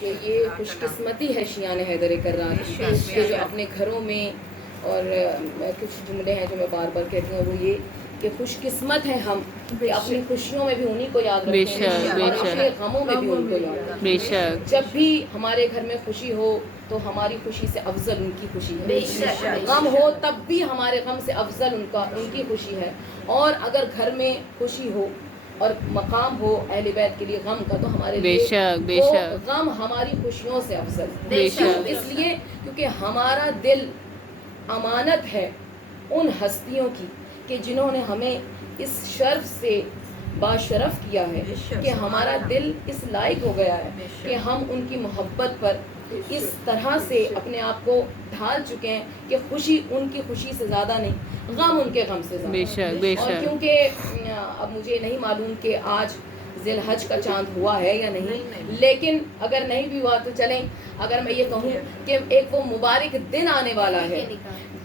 کہ یہ خوش قسمتی ہے شیعان حیدر کرار کہ جو اپنے گھروں میں، اور کچھ جملے ہیں جو میں بار بار کہتی ہوں وہ یہ کہ خوش قسمت ہیں ہم کہ اپنی خوشیوں میں بھی انہی کو یاد رکھیں اور اپنے غموں میں بھی ان کو یاد رکھیں۔ بے شک جب بھی ہمارے گھر میں خوشی ہو تو ہماری خوشی سے افضل ان کی خوشی ہے، غم ہو تب بھی ہمارے غم سے افضل ان کی خوشی ہے، اور اگر گھر میں خوشی ہو اور مقام ہو اہل بیت کے لیے غم کا تو ہمارے بے لیے شک بے وہ شک غم ہماری خوشیوں سے افضل بے شک اس لیے کیونکہ ہمارا دل امانت ہے ان ہستیوں کی کہ جنہوں نے ہمیں اس شرف سے باشرف کیا ہے کہ ہمارا دل اس لائق ہو گیا ہے کہ ہم ان کی محبت پر اس طرح سے اپنے آپ کو ڈھال چکے ہیں کہ خوشی ان کی خوشی سے زیادہ نہیں، غم ان کے غم سے بے زیادہ۔ شک بے اور شک کیونکہ اب مجھے نہیں معلوم کہ آج ذی الحج کا چاند ہوا ہے یا نہیں، لیکن اگر نہیں بھی ہوا تو چلیں، اگر میں یہ کہوں کہ ایک وہ مبارک دن آنے والا ہے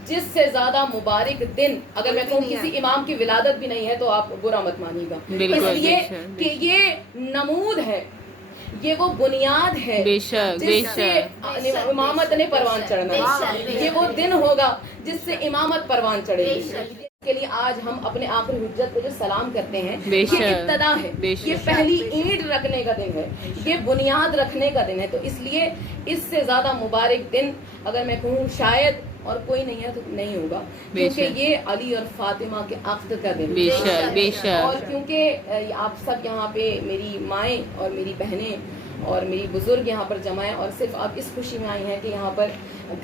جس سے زیادہ مبارک دن اگر میں کہوں کسی امام کی ولادت بھی نہیں ہے تو آپ برا مت مانیے گا، بالکل اس لیے بے شک کہ یہ نمود ہے، یہ وہ بنیاد ہے بے شک بے جس سے شک امامت نے پروان چڑھنا ہے، یہ وہ دن ہوگا جس سے امامت پروان چڑھے گی۔ کے لیے آج ہم اپنے آخری حجت کو جو سلام کرتے ہیں بے یہ شک ابتدا ہے، بے یہ شک پہلی اینٹ رکھنے کا دن ہے، یہ بنیاد رکھنے کا دن ہے، تو اس لیے اس سے زیادہ مبارک دن اگر میں کہوں شاید اور کوئی نہیں ہے تو نہیں ہوگا، بے کیونکہ شک یہ علی اور فاطمہ کے عقد کا دن بے ہے۔ شک بے اور شک کیونکہ آپ سب یہاں پہ میری مائیں اور میری بہنیں اور میری بزرگ یہاں پر جمع ہیں اور صرف آپ اس خوشی میں آئی ہیں کہ یہاں پر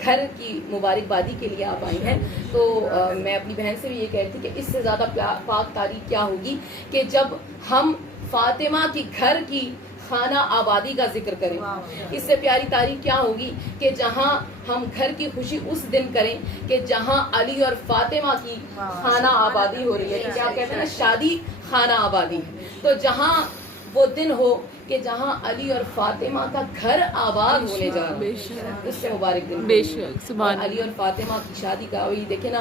گھر کی مبارکبادی کے لیے آپ آئی ہیں، تو میں اپنی بہن سے بھی یہ کہتی کہ اس سے زیادہ پاک تاریخ کیا ہوگی کہ جب ہم فاطمہ کی گھر کی خانہ آبادی کا ذکر کریں، اس سے پیاری تاریخ کیا ہوگی کہ جہاں ہم گھر کی خوشی اس دن کریں کہ جہاں علی اور فاطمہ کی خانہ آبادی ہو رہی ہے، کیونکہ آپ کہتے ہیں نا شادی خانہ آبادی، تو جہاں وہ دن ہو کہ جہاں علی اور فاطمہ کا گھر آباد ہونے جا رہا بے ہے، شک اس سے مبارک دن بے ہوگی۔ شک اور سبحان علی اور فاطمہ کی شادی کا وہی دیکھیں نا،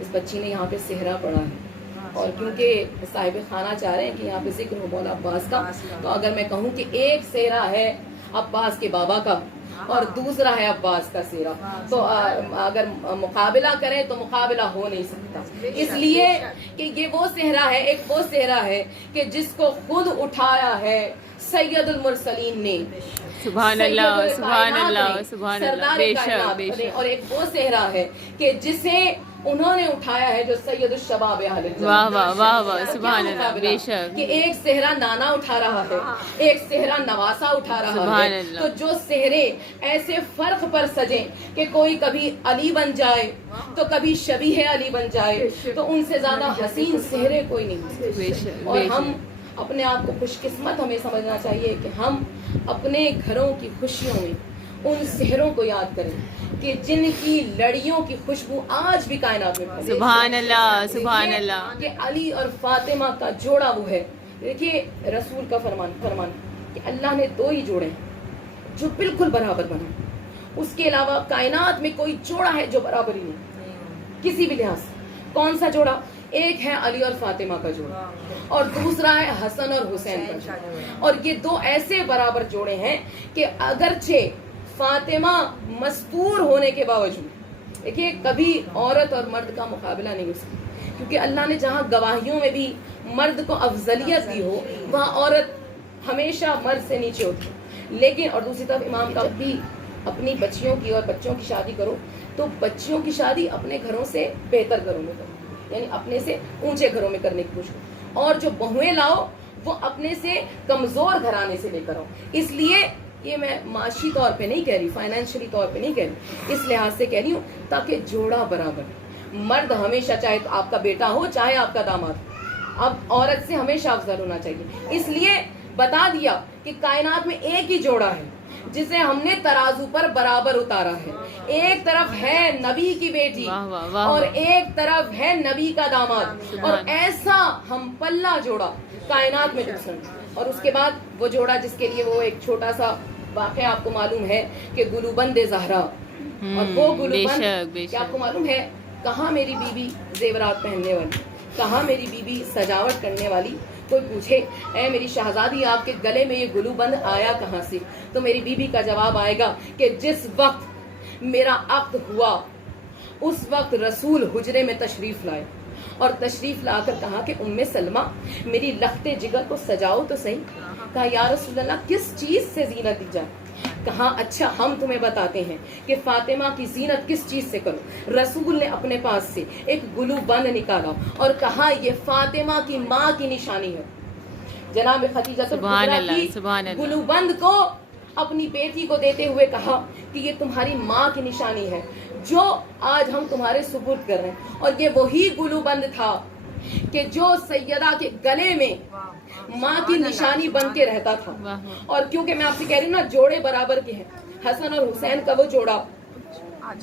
اس بچی نے یہاں پہ صحرا پڑھا ہے، اور کیونکہ صاحب خانہ چاہ رہے ہیں کہ یہاں پہ ذکر ہو مولا عباس کا، تو اگر میں کہوں کہ ایک صحرا ہے عباس کے بابا کا اور دوسرا ہے عباس کا صحرا، تو اگر مقابلہ کریں تو مقابلہ ہو نہیں سکتا، اس لیے کہ یہ وہ صحرا ہے، ایک وہ صحرا ہے کہ جس کو خود اٹھایا ہے سید المرسلین نے، سبحان اللہ سبحان اللہ سبحان اللہ سردار بے شک کائنات بے نے، شک اور ایک وہ صحرا ہے کہ جسے انہوں نے اٹھایا ہے جو سید الشباب اہل الجنہ۔ واہ واہ واہ واہ کیا سبحان اللہ مقابلہ بے شک کہ ایک صحرا نانا اٹھا رہا ہے، ایک صحرا نواسا اٹھا رہا سبحان ہے، اللہ تو جو صحرے ایسے فرق پر سجیں کہ کوئی کبھی علی بن جائے تو کبھی شبیہ علی بن جائے، تو ان سے زیادہ حسین صحرے کوئی نہیں ہو سکتے۔ بے شک اور بے ہم شک اپنے آپ کو خوش قسمت ہمیں سمجھنا چاہیے کہ ہم اپنے گھروں کی خوشیوں میں ان صحروں کو یاد کریں کہ جن کی لڑیوں کی خوشبو آج بھی کائنات میں پھیلی ہے۔ سبحان اللہ سبحان دیکھیے اللہ کہ علی اور فاطمہ کا جوڑا وہ ہے، دیکھیے رسول کا فرمان کہ اللہ نے دو ہی جوڑے ہیں جو بالکل برابر بنا، اس کے علاوہ کائنات میں کوئی جوڑا ہے جو برابر ہی نہیں کسی بھی لحاظ سے۔ کون سا جوڑا؟ ایک ہے علی اور فاطمہ کا جوڑا اور دوسرا ہے حسن اور حسین کا جوڑا، اور یہ دو ایسے برابر جوڑے ہیں کہ اگرچہ فاطمہ مستور ہونے کے باوجود، دیکھیے کبھی عورت اور مرد کا مقابلہ نہیں ہو سکتا، کیونکہ اللہ نے جہاں گواہیوں میں بھی مرد کو افضلیت دی ہو وہاں عورت ہمیشہ مرد سے نیچے ہوتی ہے، لیکن اور دوسری طرف امام کا بھی اپنی بچیوں کی اور بچوں کی شادی کرو تو بچیوں کی شادی اپنے گھروں سے بہتر گھروں میں کرو، یعنی اپنے سے اونچے گھروں میں کرنے کی کوشش کرو، اور جو بہویں لاؤ وہ اپنے سے کمزور گھرانے سے لے کر آؤ۔ اس لیے یہ میں معاشی طور پہ نہیں کہہ رہی، فائنینشلی طور پہ نہیں کہہ رہی، اس لحاظ سے کہہ رہی ہوں تاکہ جوڑا برابر، مرد ہمیشہ چاہے تو آپ کا بیٹا ہو چاہے آپ کا داماد ہو، اب عورت سے ہمیشہ افضل ہونا چاہیے۔ اس لیے بتا دیا کہ کائنات میں ایک ہی جوڑا ہے جسے ہم نے ترازو پر برابر اتارا ہے، ایک طرف ہے نبی کی بیٹی واہ واہ واہ اور واہ ایک طرف ہے نبی کا داماد، اور ایسا ہم پلہ جوڑا کائنات میں دوسرا، اور اس کے بعد وہ جوڑا جس کے لیے وہ ایک چھوٹا سا واقعہ آپ کو معلوم ہے کہ گلوبند زہرا، اور وہ بے گلوبند شک بے کیا آپ شک کو معلوم ہے کہاں میری بیوی زیورات پہننے والی، کہاں میری بیوی سجاوٹ کرنے والی، کوئی پوچھے اے میری شہزادی آپ کے گلے میں یہ گلو بند آیا کہاں سے، تو میری بیوی کا جواب آئے گا کہ جس وقت میرا عقد ہوا اس وقت رسول حجرے میں تشریف لائے اور تشریف لا کر کہا کہ ام سلمہ میری لخت جگر کو سجاؤ تو صحیح. کہا یا رسول اللہ کس چیز سے زینت دی جائے؟ کہا اچھا ہم تمہیں بتاتے ہیں کہ فاطمہ کی زینت کس چیز سے کرو. رسول نے اپنے پاس سے ایک گلو بند نکالا اور کہا یہ فاطمہ کی ماں کی نشانی ہے. جناب خدیجہ کی گلو بند کو اپنی بیٹی کو دیتے ہوئے کہا کہ یہ تمہاری ماں کی نشانی ہے جو آج ہم تمہارے سپرد کر رہے ہیں. اور یہ وہی گلو بند تھا کہ جو سیدہ کے گلے میں ماں کی نشانی بن کے رہتا تھا. اور کیونکہ میں آپ سے کہہ رہی ہوں نا جوڑے برابر کے ہیں، حسن اور حسین کا وہ جوڑا،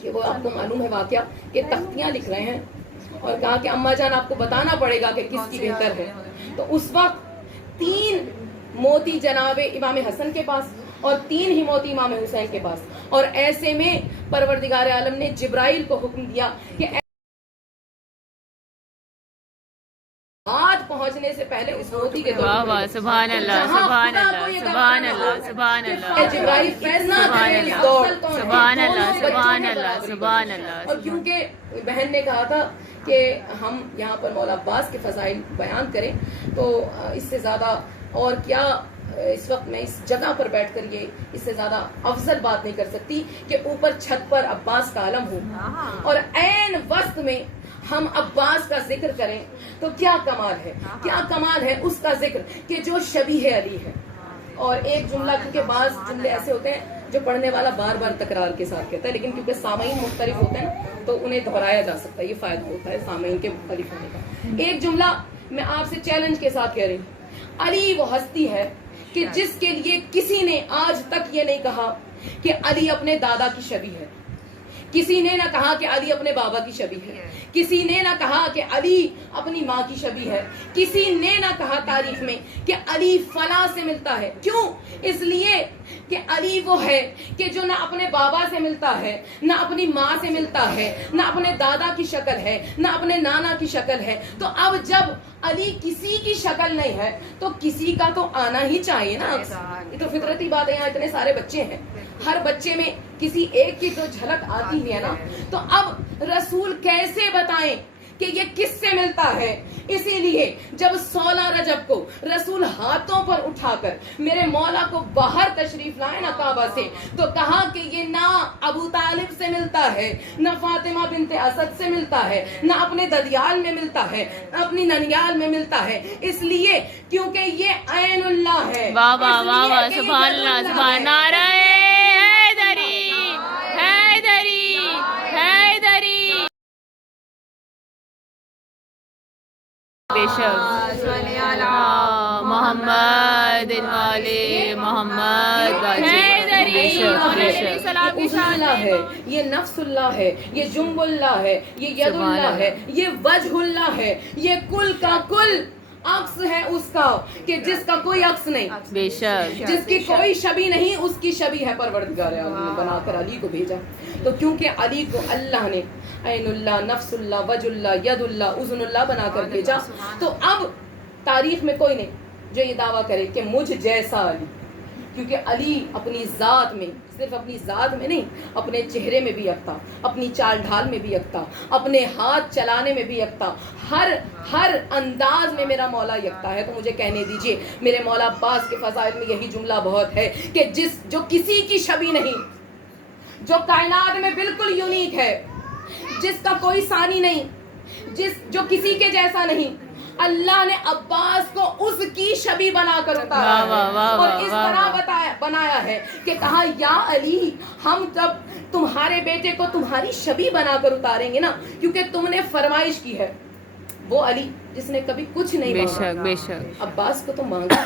وہ آپ کو معلوم ہے واقعہ کہ تختیاں لکھ رہے ہیں اور کہا کہ اماں جان آپ کو بتانا پڑے گا کہ کس کی بہتر ہے. تو اس وقت 3 موتی جناب امام حسن کے پاس اور 3 ہی موتی امام حسین کے پاس، اور ایسے میں پروردگار عالم نے جبرائیل کو حکم دیا کہ آج پہنچنے سے پہلے اس موتی کے سبحان اللہ سبحان اللہ سبحان اللہ سبحان اللہ جبرائیل سبحان اللہ سبحان اللہ سبحان اللہ. اور کیونکہ بہن نے کہا تھا کہ ہم یہاں پر مولا عباس کے فضائل بیان کریں تو اس سے زیادہ اور کیا اس وقت میں اس جگہ پر بیٹھ کر یہ اس سے زیادہ افضل بات نہیں کر سکتی کہ اوپر چھت پر عباس کا علم ہو اور عین وسط میں ہم عباس کا ذکر کریں تو کیا کمال ہے، کیا کمال ہے اس کا ذکر کہ جو شبیہ علی ہے. اور ایک جملہ، کیونکہ بعض جملے ایسے ہوتے ہیں جو پڑھنے والا بار بار تکرار کے ساتھ کہتا ہے، لیکن کیونکہ سامعین مختلف ہوتے ہیں نا تو انہیں دہرایا جا سکتا ہے، یہ فائدہ ہوتا ہے سامعین کے مختلف ہونے کا. ایک جملہ میں آپ سے چیلنج کے ساتھ کہہ رہی ہوں، علی وہ ہستی ہے کہ جس کے لیے کسی نے آج تک یہ نہیں کہا کہ علی اپنے دادا کی شبیہ ہے، کسی نے نہ کہا کہ علی اپنے بابا کی شبیہ ہے، کسی نے نہ کہا کہ علی اپنی ماں کی شبیہ ہے، کسی نے نہ کہا تاریخ میں کہ علی فلاں سے ملتا ہے. کیوں؟ اس لیے کہ علی وہ ہے کہ جو نہ اپنے بابا سے ملتا ہے، نہ اپنی ماں سے ملتا ہے، نہ اپنے دادا کی شکل ہے، نہ اپنے نانا کی شکل ہے. تو اب جب علی کسی کی شکل نہیں ہے تو کسی کا تو آنا ہی چاہیے نا. یہ تو فطرتی بات ہے، یہاں اتنے سارے بچے ہیں، ہر بچے میں کسی ایک کی تو جھلک آتی ہے نا. تو اب رسول کیسے بتائیں کہ یہ کس سے ملتا ہے؟ اسی لیے جب 16 رجب کو رسول ہاتھوں پر اٹھا کر میرے مولا کو باہر تشریف لائے نا کعبہ سے، تو کہا کہ یہ نہ ابو طالب سے ملتا ہے، نہ فاطمہ بنت اسد سے ملتا ہے، نہ اپنے ددیال میں ملتا ہے، نہ اپنی ننیال میں ملتا ہے. اس لیے کیونکہ یہ عین اللہ ہے. واہ واہ واہ واہ سبحان اللہ سبحان نعرہ حیدری حیدری حیدری. بے شک محمد والے محمد یہ عز اللہ ہے، یہ نفس اللہ ہے، یہ جنب اللہ ہے، یہ ید اللہ ہے، یہ وجہ اللہ ہے، یہ کل کا کل عکس ہے اس کا کہ جس کا کوئی عکس نہیں، بے شک جس کی کوئی شبیہ نہیں اس کی شبیہ ہے. پروردگار عالم نے بنا کر علی کو بھیجا. تو کیونکہ علی کو اللہ نے عین اللہ، نفس اللہ، وجہ اللہ، ید اللہ، اذن اللہ بنا کر بھیجا. تو اب تاریخ میں کوئی نہیں جو یہ دعویٰ کرے کہ مجھ جیسا علی، کیونکہ علی اپنی ذات میں، صرف اپنی ذات میں نہیں، اپنے چہرے میں بھی یکتا، اپنی چال ڈھال میں بھی یکتا، اپنے ہاتھ چلانے میں بھی یکتا، ہر انداز میں میرا مولا یکتا ہے. تو مجھے کہنے دیجئے میرے مولا عباس کے فضائل میں یہی جملہ بہت ہے کہ جو کسی کی شبیہ نہیں، جو کائنات میں بالکل یونیک ہے، جس کا کوئی ثانی نہیں، جو کسی کے جیسا نہیں، اللہ نے عباس کو اس کی شبیہ بنا کر اتارا ہے اور اس طرح بنایا ہے کہ کہا یا علی ہم جب تمہارے بیٹے کو تمہاری شبیہ بنا کر اتاریں گے نا، کیونکہ تم نے فرمائش کی ہے. وہ علی جس نے کبھی کچھ نہیں مانگا، بے شک عباس کو تو مانگا.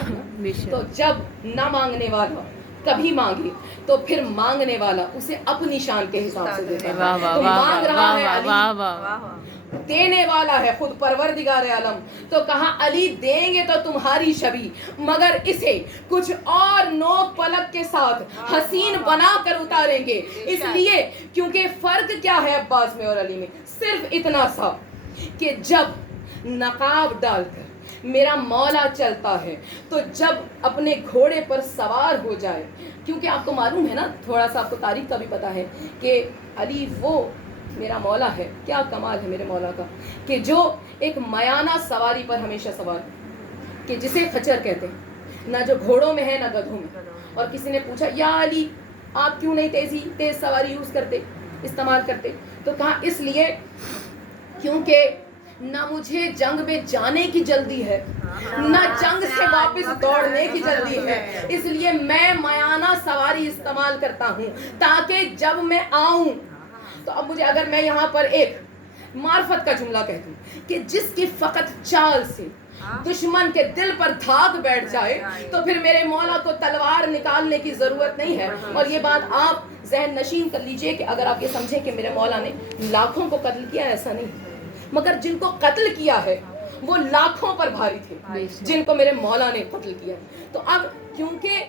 تو جب نہ مانگنے والا کبھی مانگے تو پھر مانگنے والا اسے اپنی شان کے حساب سے دیتا ہے. تو مانگ رہا ہے علی، دینے والا ہے خود پروردگار عالم. تو کہا علی دیں گے تو تمہاری شبیہ، مگر اسے کچھ اور نوک پلک کے ساتھ حسین بنا کر اتاریں گے. اس لیے کیونکہ فرق کیا ہے عباس میں اور علی میں؟ صرف اتنا سا کہ جب نقاب ڈال کر میرا مولا چلتا ہے تو جب اپنے گھوڑے پر سوار ہو جائے، کیونکہ آپ کو معلوم ہے نا، تھوڑا سا آپ کو تاریخ کا بھی پتا ہے کہ علی وہ میرا مولا ہے، کیا کمال ہے میرے مولا کا، کہ جو ایک میانہ سواری پر ہمیشہ سوار، کہ جسے خچر کہتے ہیں، نہ جو گھوڑوں میں ہے نہ گدھوں میں. اور کسی نے پوچھا یا علی آپ کیوں نہیں تیز سواری یوز کرتے، استعمال کرتے؟ تو کہا اس لیے کیونکہ نہ مجھے جنگ میں جانے کی جلدی ہے، نہ جنگ سے واپس دوڑنے کی جلدی ہے، اس لیے میں میانہ سواری استعمال کرتا ہوں تاکہ جب میں آؤں تو اب مجھے، اگر میں یہاں پر ایک معرفت کا جملہ کہہ دوں کہ جس کی فقط چال سے دشمن کے دل پر دھاگ بیٹھ جائے تو پھر میرے مولا کو تلوار نکالنے کی ضرورت نہیں ہے. اور یہ بات آپ ذہن نشین کر لیجئے کہ اگر آپ یہ سمجھیں کہ میرے مولا نے لاکھوں کو قتل کیا، ایسا نہیں، مگر جن کو قتل کیا ہے وہ لاکھوں پر بھاری تھے جن کو میرے مولا نے قتل کیا. تو اب کیونکہ